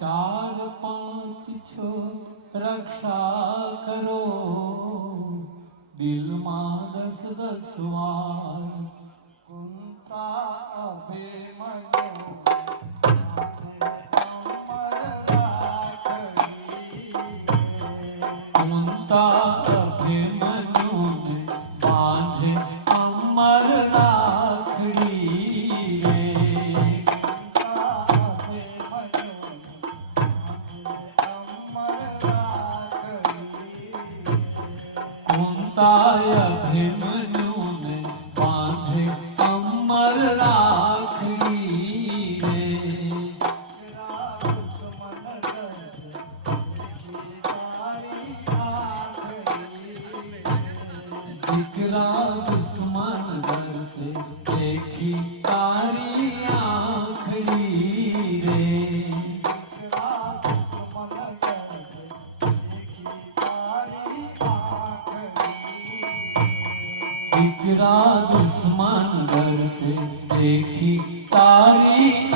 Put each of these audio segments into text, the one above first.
चार पाँच छो रक्षा करो। दिल माँ दस दस वार कुंता अभे मनो તાય પ્રેમ इकरा दुश्मन घर से देखी तारीख।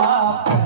आप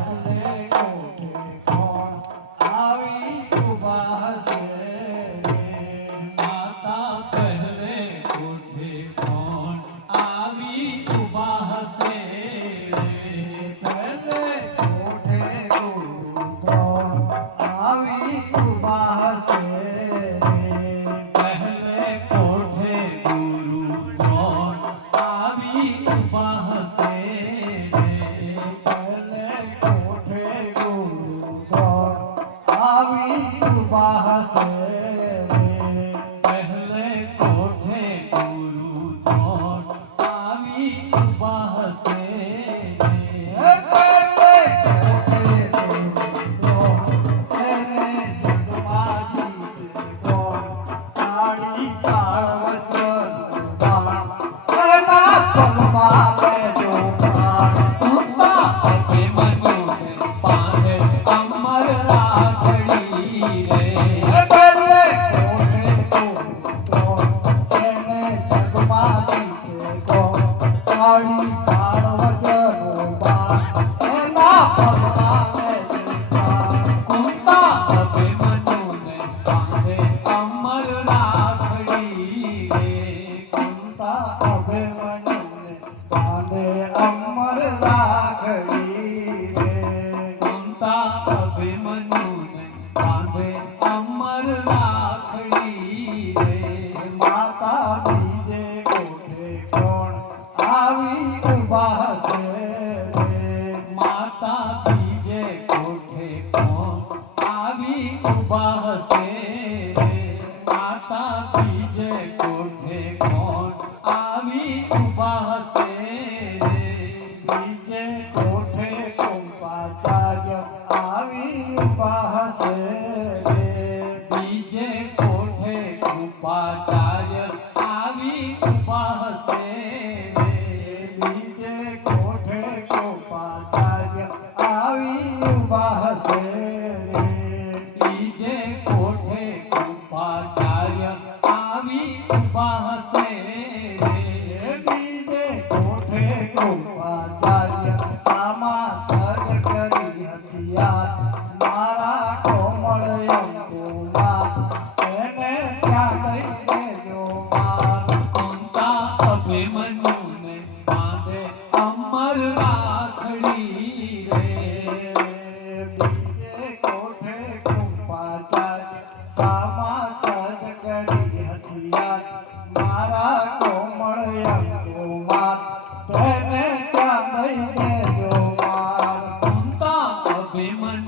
one. આવી પાસે Yeah.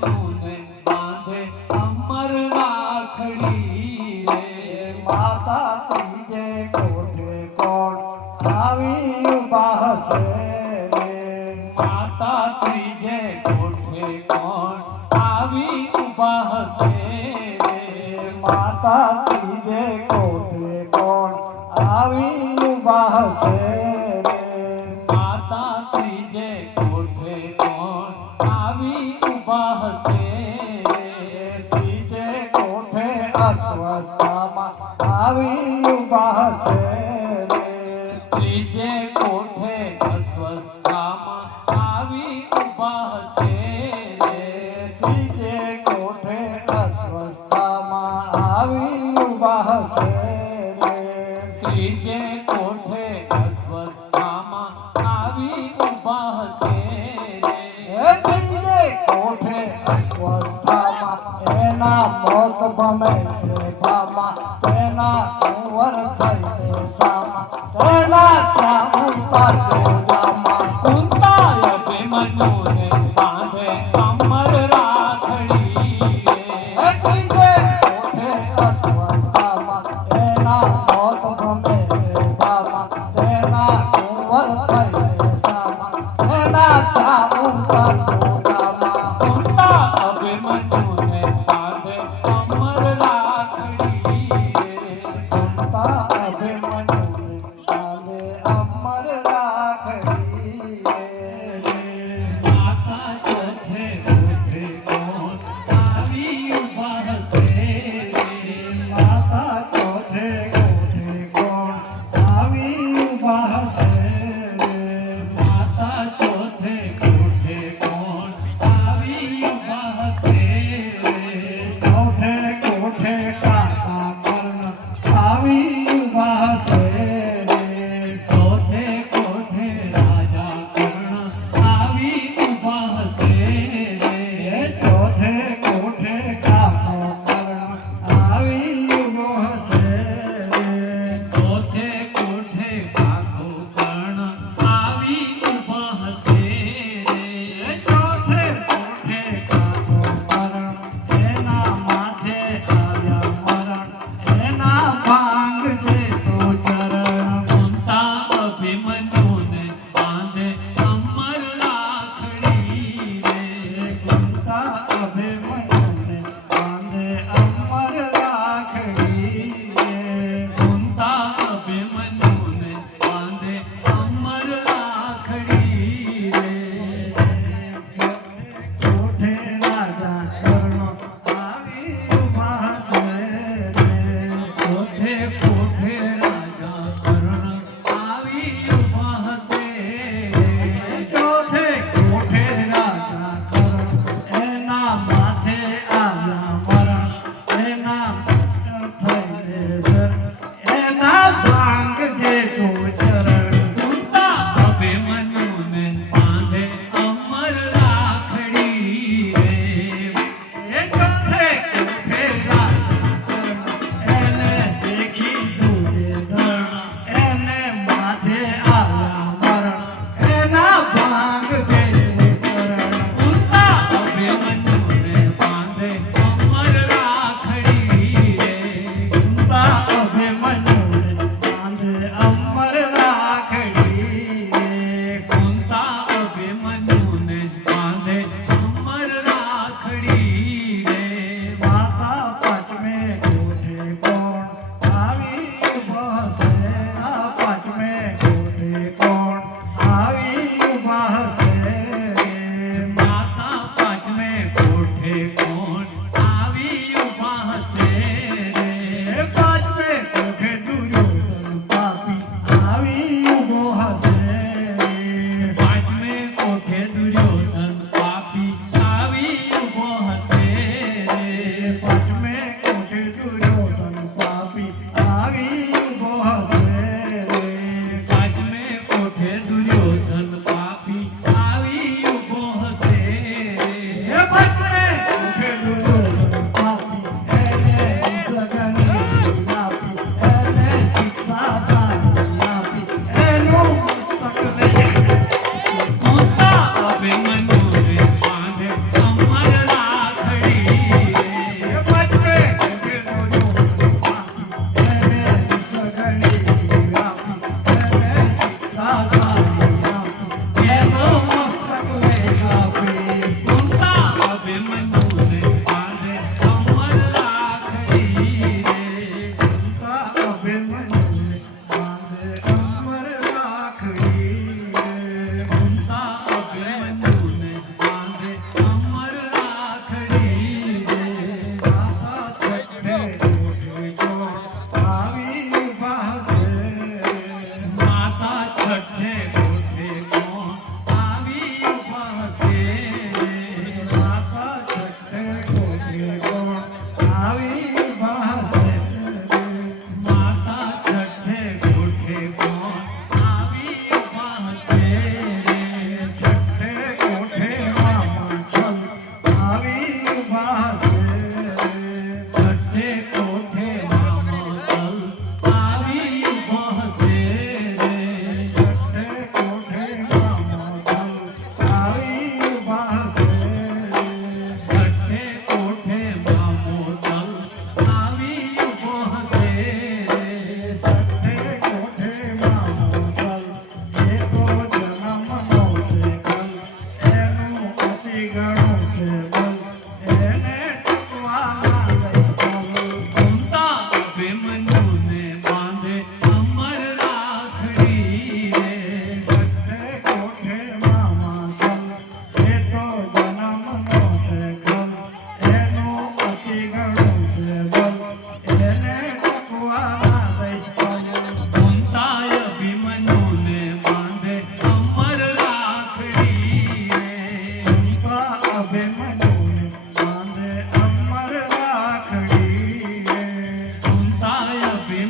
Oh. બામા એના મોત બને છે બામા એના કુંવર થઈ સામા. એના ત્યાં ઉતાર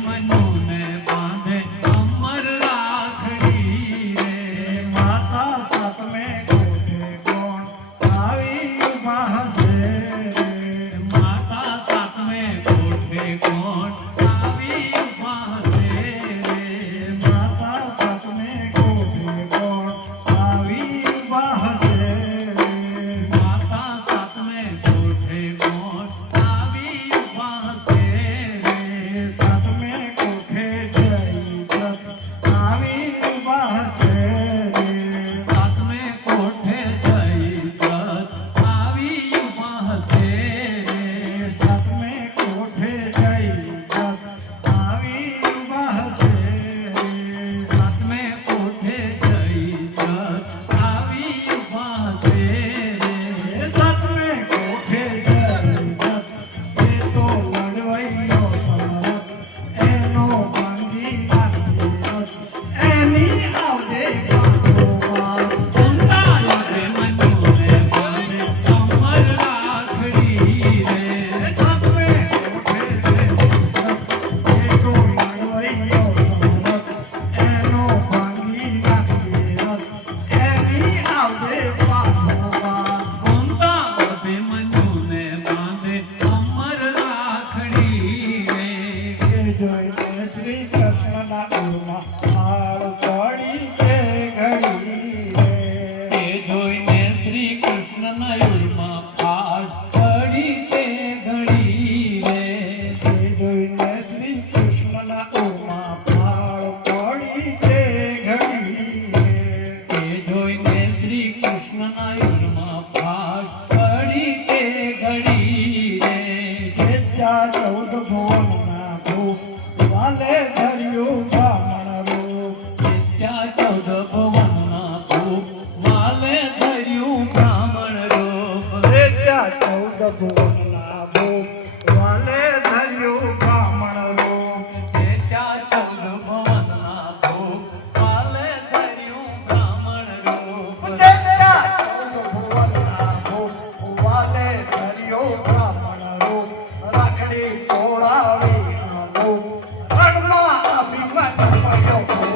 ಮನೋ કૃષ્ણના ગુણમાં હાર પડી help me.